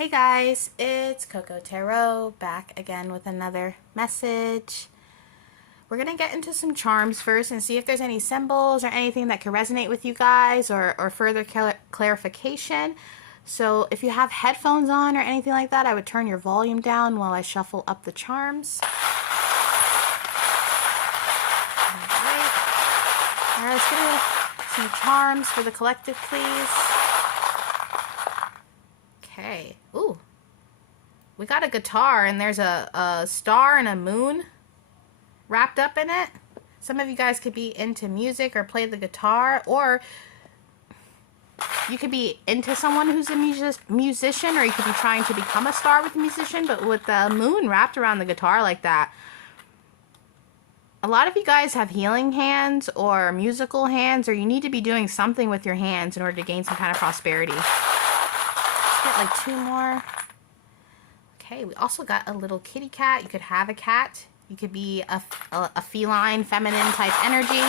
Hey guys, it's CocoaTarot back again with another message. We're going to get into some charms first and see if there's any symbols or anything that can resonate with you guys or further clarification. So if you have headphones on or anything like that, I would turn your volume down while I shuffle up the charms. Alright, let's get some charms for the collective, please. Okay. Ooh. We got a guitar and there's a star and a moon wrapped up in it. Some of you guys could be into music or play the guitar, or you could be into someone who's a musician, or you could be trying to become a star with a musician, but with the moon wrapped around the guitar like that. A lot of you guys have healing hands or musical hands, or you need to be doing something with your hands in order to gain some kind of prosperity. Let's get like two more. Okay, we also got a little kitty cat. You could have a cat. You could be a feline, feminine type energy.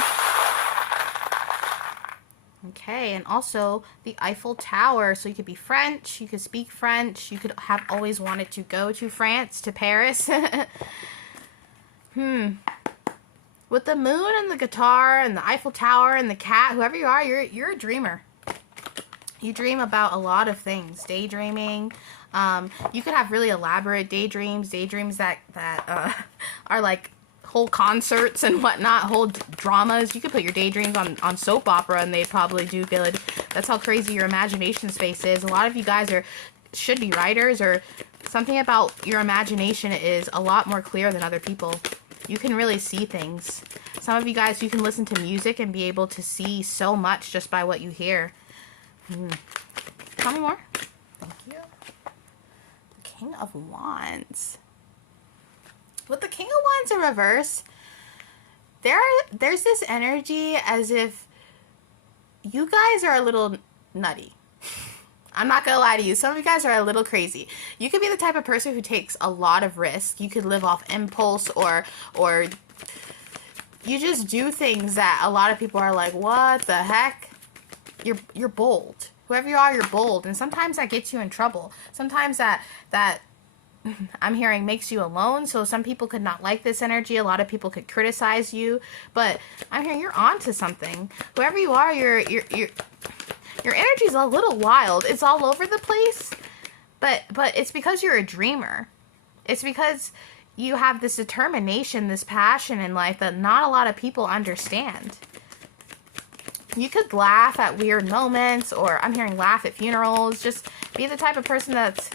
Okay, and also the Eiffel Tower. So you could be French, you could speak French, you could have always wanted to go to France, to Paris. With the moon and the guitar and the Eiffel Tower and the cat, whoever you are, you're a dreamer. You dream about a lot of things. Daydreaming. You could have really elaborate daydreams that are like whole concerts and whatnot, whole dramas. You could put your daydreams on soap opera and they probably do good. That's how crazy your imagination space is. A lot of you guys should be writers, or something about your imagination is a lot more clear than other people. You can really see things. Some of you guys, you can listen to music and be able to see so much just by what you hear. Tell me more. Thank you. The King of Wands. With the King of Wands in reverse, there's this energy as if you guys are a little nutty. I'm not gonna lie to you. Some of you guys are a little crazy. You could be the type of person who takes a lot of risk. You could live off impulse, or you just do things that a lot of people are like, what the heck? You're bold. Whoever you are, you're bold. And sometimes that gets you in trouble. Sometimes that I'm hearing makes you alone. So some people could not like this energy. A lot of people could criticize you. But I'm hearing you're onto something. Whoever you are, your energy's a little wild. It's all over the place. But it's because you're a dreamer. It's because you have this determination, this passion in life that not a lot of people understand. You could laugh at weird moments, or I'm hearing laugh at funerals. Just be the type of person that's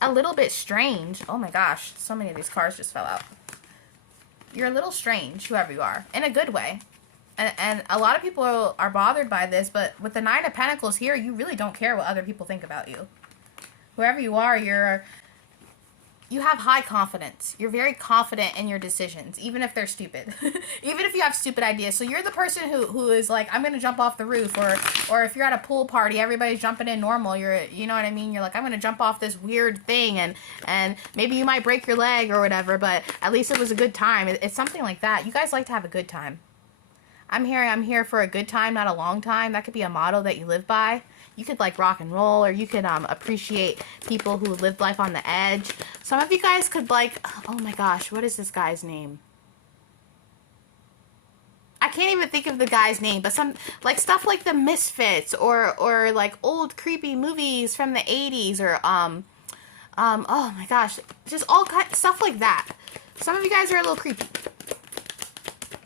a little bit strange. Oh my gosh, so many of these cards just fell out. You're a little strange, whoever you are, in a good way. And a lot of people are bothered by this, but with the Nine of Pentacles here, you really don't care what other people think about you. Whoever you are, you have high confidence. You're very confident in your decisions, even if they're stupid. Even if you have stupid ideas. So you're the person who is like, I'm going to jump off the roof. Or if you're at a pool party, everybody's jumping in normal. You know what I mean? You're like, I'm going to jump off this weird thing. And maybe you might break your leg or whatever, but at least it was a good time. It's something like that. You guys like to have a good time. I'm here for a good time, not a long time. That could be a motto that you live by. You could like rock and roll, or you could appreciate people who lived life on the edge. Some of you guys could like, oh my gosh, what is this guy's name? I can't even think of the guy's name, but some like stuff like the Misfits, or like old creepy movies from the 80s, or oh my gosh, just all kind stuff like that. Some of you guys are a little creepy.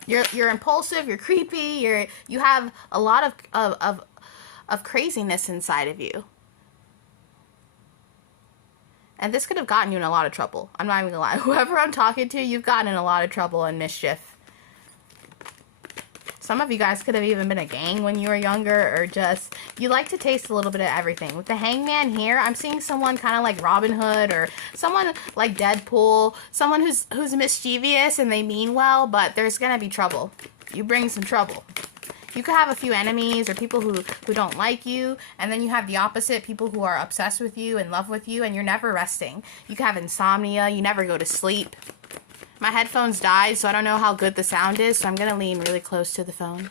You're impulsive, you're creepy, you have a lot of craziness inside of you. And this could have gotten you in a lot of trouble. I'm not even gonna lie. Whoever I'm talking to, you've gotten in a lot of trouble and mischief. Some of you guys could have even been a gang when you were younger, or just, you like to taste a little bit of everything. With the Hangman here, I'm seeing someone kind of like Robin Hood, or someone like Deadpool, someone who's mischievous and they mean well, but there's gonna be trouble. You bring some trouble. You could have a few enemies or people who don't like you, and then you have the opposite, people who are obsessed with you, in love with you, and you're never resting. You could have insomnia, you never go to sleep. My headphones died, so I don't know how good the sound is, so I'm going to lean really close to the phone.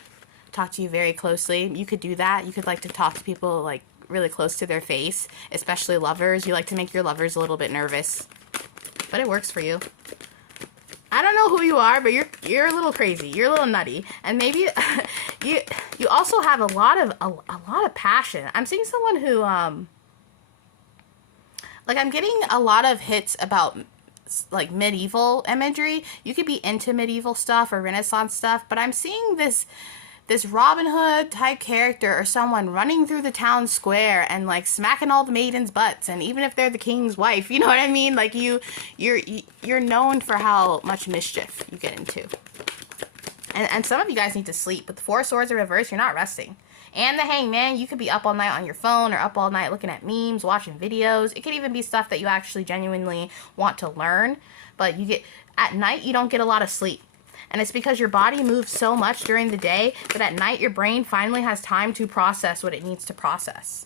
Talk to you very closely. You could do that. You could like to talk to people like really close to their face, especially lovers. You like to make your lovers a little bit nervous, but it works for you. I don't know who you are, but you're a little crazy. You're a little nutty, and maybe you also have a lot of passion. I'm seeing someone who like, I'm getting a lot of hits about like medieval imagery. You could be into medieval stuff or Renaissance stuff, but I'm seeing this Robin Hood type character or someone running through the town square and like smacking all the maidens' butts, and even if they're the king's wife, you know what I mean? Like you're known for how much mischief you get into. And some of you guys need to sleep. With the Four of Swords in reverse, you're not resting. And the Hangman, you could be up all night on your phone or up all night looking at memes, watching videos. It could even be stuff that you actually genuinely want to learn. But at night, you don't get a lot of sleep. And it's because your body moves so much during the day that at night your brain finally has time to process what it needs to process.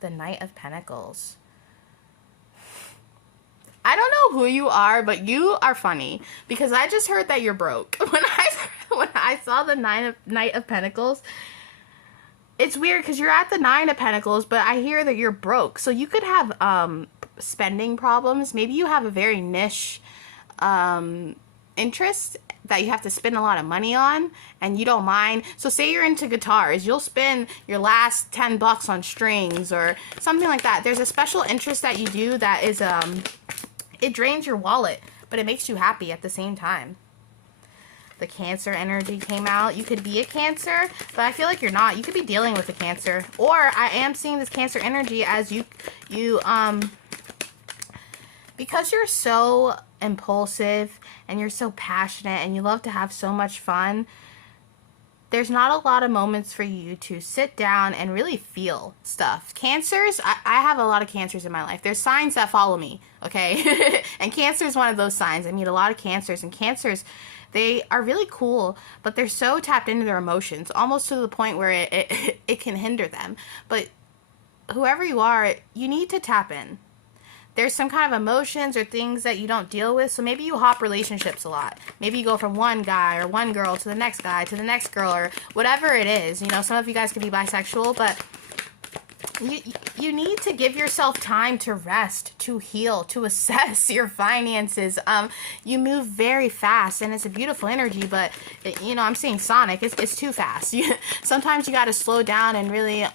The Knight of Pentacles. I don't know who you are, but you are funny, because I just heard that you're broke. When I saw the Knight of Pentacles, it's weird because you're at the 9 of Pentacles, but I hear that you're broke. So you could have spending problems. Maybe you have a very niche interest that you have to spend a lot of money on, and you don't mind. So say you're into guitars, you'll spend your last $10 on strings or something like that. There's a special interest that you do that is it drains your wallet, but it makes you happy at the same time. The Cancer energy came out. You could be a Cancer, but I feel like you're not. You could be dealing with a Cancer. Or I am seeing this Cancer energy as you because you're so impulsive and you're so passionate and you love to have so much fun, there's not a lot of moments for you to sit down and really feel stuff. Cancers, I have a lot of Cancers in my life. There's signs that follow me, okay? And Cancer is one of those signs. I meet a lot of Cancers, and Cancers, they are really cool, but they're so tapped into their emotions, almost to the point where it can hinder them. But whoever you are, you need to tap in. There's some kind of emotions or things that you don't deal with, so maybe you hop relationships a lot. Maybe you go from one guy or one girl to the next guy to the next girl, or whatever it is. You know, some of you guys could be bisexual, but you need to give yourself time to rest, to heal, to assess your finances. You move very fast, and it's a beautiful energy, but, you know, I'm seeing Sonic. It's too fast. Sometimes you got to slow down and really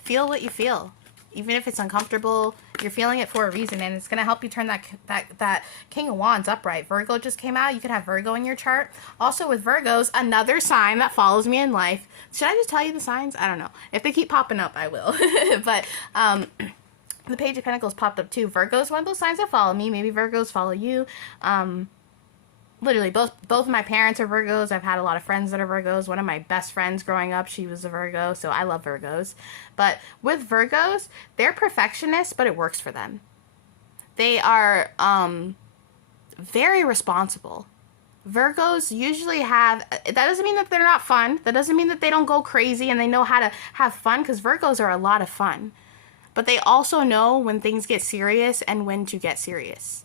feel what you feel. Even if it's uncomfortable, you're feeling it for a reason, and it's going to help you turn that King of Wands upright. Virgo just came out. You could have Virgo in your chart. Also with Virgos, another sign that follows me in life. Should I just tell you the signs? I don't know. If they keep popping up, I will. But the Page of Pentacles popped up too. Virgo's one of those signs that follow me. Maybe Virgos follow you. Literally, both of my parents are Virgos. I've had a lot of friends that are Virgos. One of my best friends growing up, she was a Virgo, so I love Virgos. But with Virgos, they're perfectionists, but it works for them. They are very responsible. Virgos usually have, that doesn't mean that they're not fun. That doesn't mean that they don't go crazy and they know how to have fun, because Virgos are a lot of fun. But they also know when things get serious and when to get serious.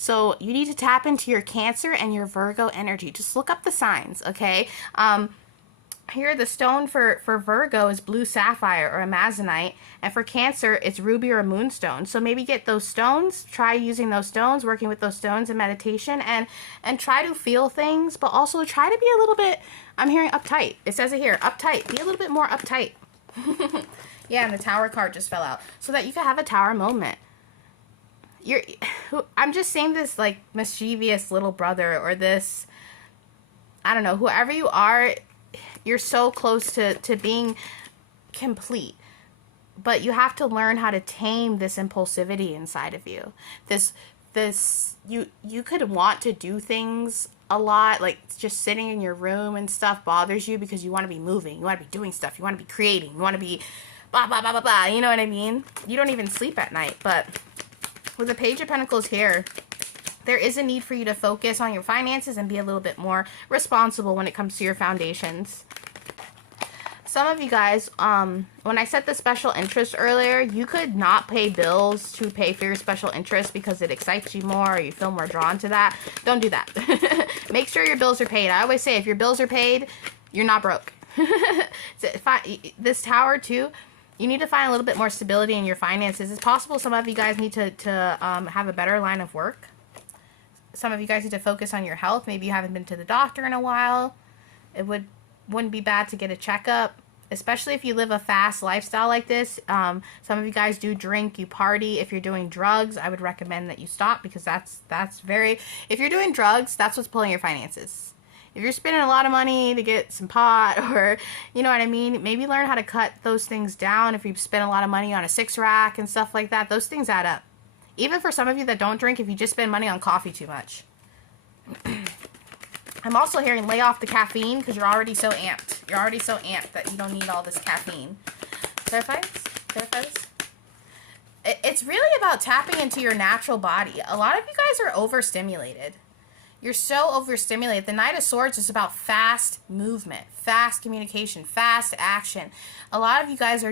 So you need to tap into your Cancer and your Virgo energy. Just look up the signs, okay? Here, the stone for Virgo is blue sapphire or amazonite. And for Cancer, it's ruby or moonstone. So maybe get those stones. Try using those stones, working with those stones in meditation. And try to feel things, but also try to be a little bit, I'm hearing uptight. It says it here, uptight. Be a little bit more uptight. Yeah, and the Tower card just fell out. So that you can have a Tower moment. I'm just saying this like mischievous little brother, or this, I don't know, whoever you are, you're so close to being complete. But you have to learn how to tame this impulsivity inside of you. You could want to do things a lot, like just sitting in your room and stuff bothers you because you want to be moving, you want to be doing stuff, you want to be creating, you want to be blah, blah, blah, blah, blah, you know what I mean? You don't even sleep at night, but with the Page of Pentacles here, there is a need for you to focus on your finances and be a little bit more responsible when it comes to your foundations. Some of you guys, when I said the special interest earlier, you could not pay bills to pay for your special interest because it excites you more or you feel more drawn to that. Don't do that. Make sure your bills are paid. I always say if your bills are paid, you're not broke. This Tower too, you need to find a little bit more stability in your finances. It's possible some of you guys need to have a better line of work. Some of you guys need to focus on your health. Maybe you haven't been to the doctor in a while. It wouldn't be bad to get a checkup, especially if you live a fast lifestyle like this. Some of you guys do drink, you party. If you're doing drugs, I would recommend that you stop, because that's very, if you're doing drugs, that's what's pulling your finances. If you're spending a lot of money to get some pot, or, you know what I mean, maybe learn how to cut those things down. If you spend a lot of money on a 6-rack and stuff like that, those things add up. Even for some of you that don't drink, if you just spend money on coffee too much. I'm also hearing lay off the caffeine, because you're already so amped. You're already so amped that you don't need all this caffeine. Clarifies? It's really about tapping into your natural body. A lot of you guys are overstimulated. You're so overstimulated. The Knight of Swords is about fast movement, fast communication, fast action. A lot of you guys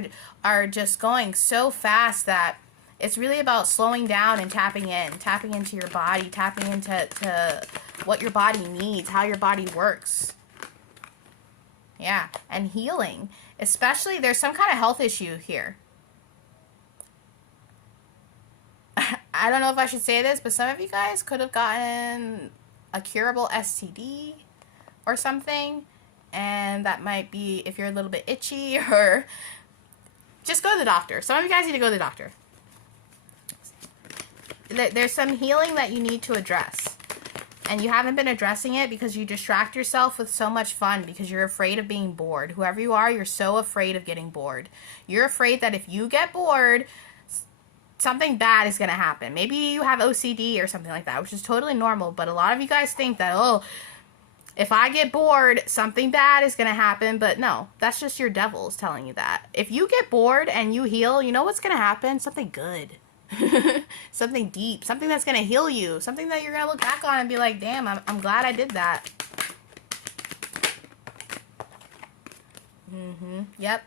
are just going so fast that it's really about slowing down and tapping into your body, tapping into what your body needs, how your body works. Yeah, and healing. Especially, there's some kind of health issue here. I don't know if I should say this, but some of you guys could have gotten a curable STD or something, and that might be, if you're a little bit itchy, or just go to the doctor. Some of you guys need to go to the doctor. There's some healing that you need to address, and you haven't been addressing it because you distract yourself with so much fun, because you're afraid of being bored. Whoever you are, you're so afraid of getting bored. You're afraid that if you get bored, something bad is going to happen. Maybe you have OCD or something like that, which is totally normal. But a lot of you guys think that, oh, if I get bored, something bad is going to happen. But no, that's just your devils telling you that. If you get bored and you heal, you know what's going to happen? Something good. Something deep. Something that's going to heal you. Something that you're going to look back on and be like, damn, I'm glad I did that. Yep.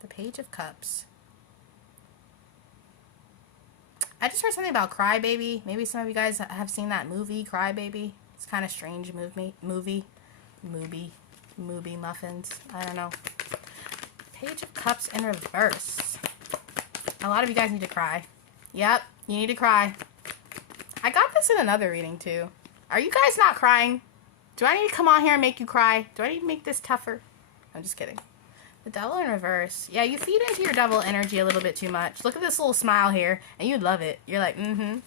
The Page of Cups. I just heard something about Cry Baby. Maybe some of you guys have seen that movie, Cry Baby. It's kind of strange movie muffins. I don't know. Page of Cups in reverse. A lot of you guys need to cry. Yep, you need to cry. I got this in another reading too. Are you guys not crying? Do I need to come on here and make you cry? Do I need to make this tougher? I'm just kidding. The Devil in reverse. Yeah, you feed into your devil energy a little bit too much. Look at this little smile here, and you'd love it. You're like, I'm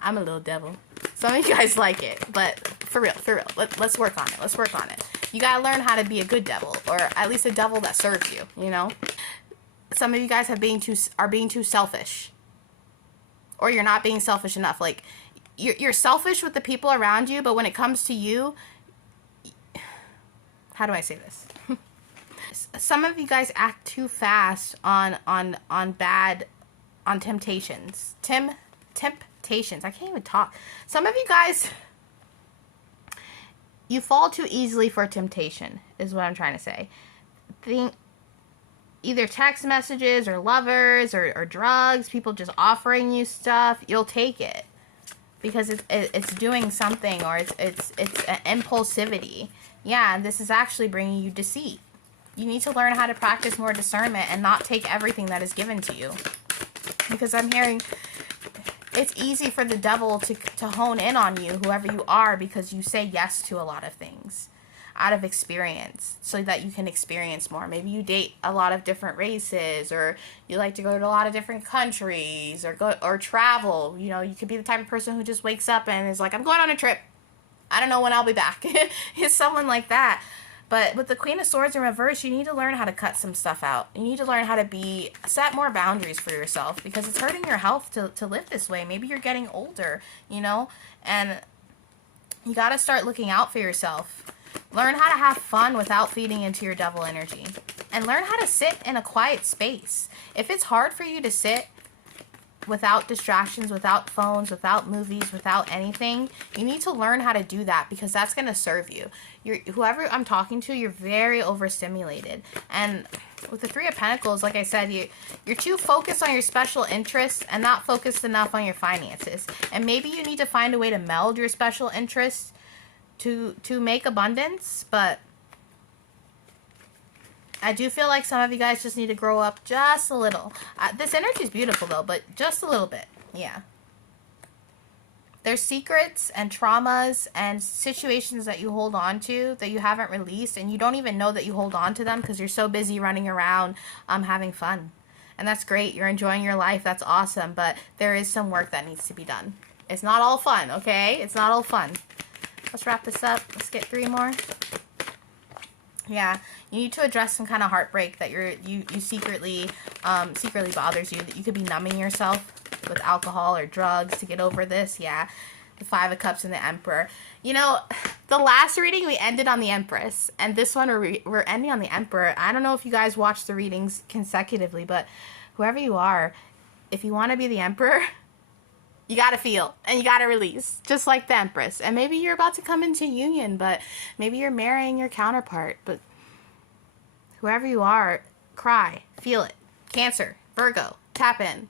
a little devil. Some of you guys like it, but for real. Let's work on it. You gotta learn how to be a good devil, or at least a devil that serves you, you know? Some of you guys are being too selfish. Or you're not being selfish enough. Like, you're selfish with the people around you, but when it comes to you, how do I say this? Some of you guys act too fast on temptations. Temptations. I can't even talk. Some of you guys, you fall too easily for temptation, is what I'm trying to say. Either text messages or lovers or drugs, people just offering you stuff, you'll take it because it's doing something, or it's an impulsivity. Yeah, and this is actually bringing you deceit. You need to learn how to practice more discernment and not take everything that is given to you. Because I'm hearing it's easy for the devil to hone in on you, whoever you are, because you say yes to a lot of things out of experience, so that you can experience more. Maybe you date a lot of different races, or you like to go to a lot of different countries, or travel. You know, you could be the type of person who just wakes up and is like, I'm going on a trip. I don't know when I'll be back. It's someone like that. But with the Queen of Swords in reverse, you need to learn how to cut some stuff out. You need to learn how to set more boundaries for yourself, because it's hurting your health to live this way. Maybe you're getting older, you know, and you got to start looking out for yourself. Learn how to have fun without feeding into your devil energy. And learn how to sit in a quiet space. If it's hard for you to sit without distractions, without phones, without movies, without anything, you need to learn how to do that, because that's going to serve you. Whoever I'm talking to, you're very overstimulated. And with the Three of Pentacles, like I said, you're too focused on your special interests and not focused enough on your finances. And maybe you need to find a way to meld your special interests to make abundance, but I do feel like some of you guys just need to grow up just a little. This energy is beautiful though, but just a little bit. Yeah. There's secrets and traumas and situations that you hold on to that you haven't released, and you don't even know that you hold on to them because you're so busy running around having fun. And that's great. You're enjoying your life. That's awesome. But there is some work that needs to be done. It's not all fun, okay? It's not all fun. Let's wrap this up. Let's get 3 more. Yeah, you need to address some kind of heartbreak that you secretly bothers you. That you could be numbing yourself with alcohol or drugs to get over this. Yeah, the 5 of Cups and the Emperor. You know, the last reading we ended on the Empress, and this one we're ending on the Emperor. I don't know if you guys watch the readings consecutively, but whoever you are, if you want to be the Emperor, you got to feel and you got to release, just like the Empress. And maybe you're about to come into union, but maybe you're marrying your counterpart. But whoever you are, cry, feel it. Cancer, Virgo, tap in.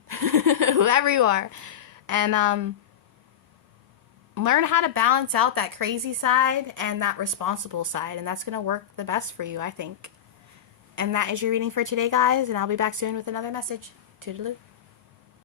Whoever you are. And learn how to balance out that crazy side and that responsible side. And that's going to work the best for you, I think. And that is your reading for today, guys. And I'll be back soon with another message. Toodaloo.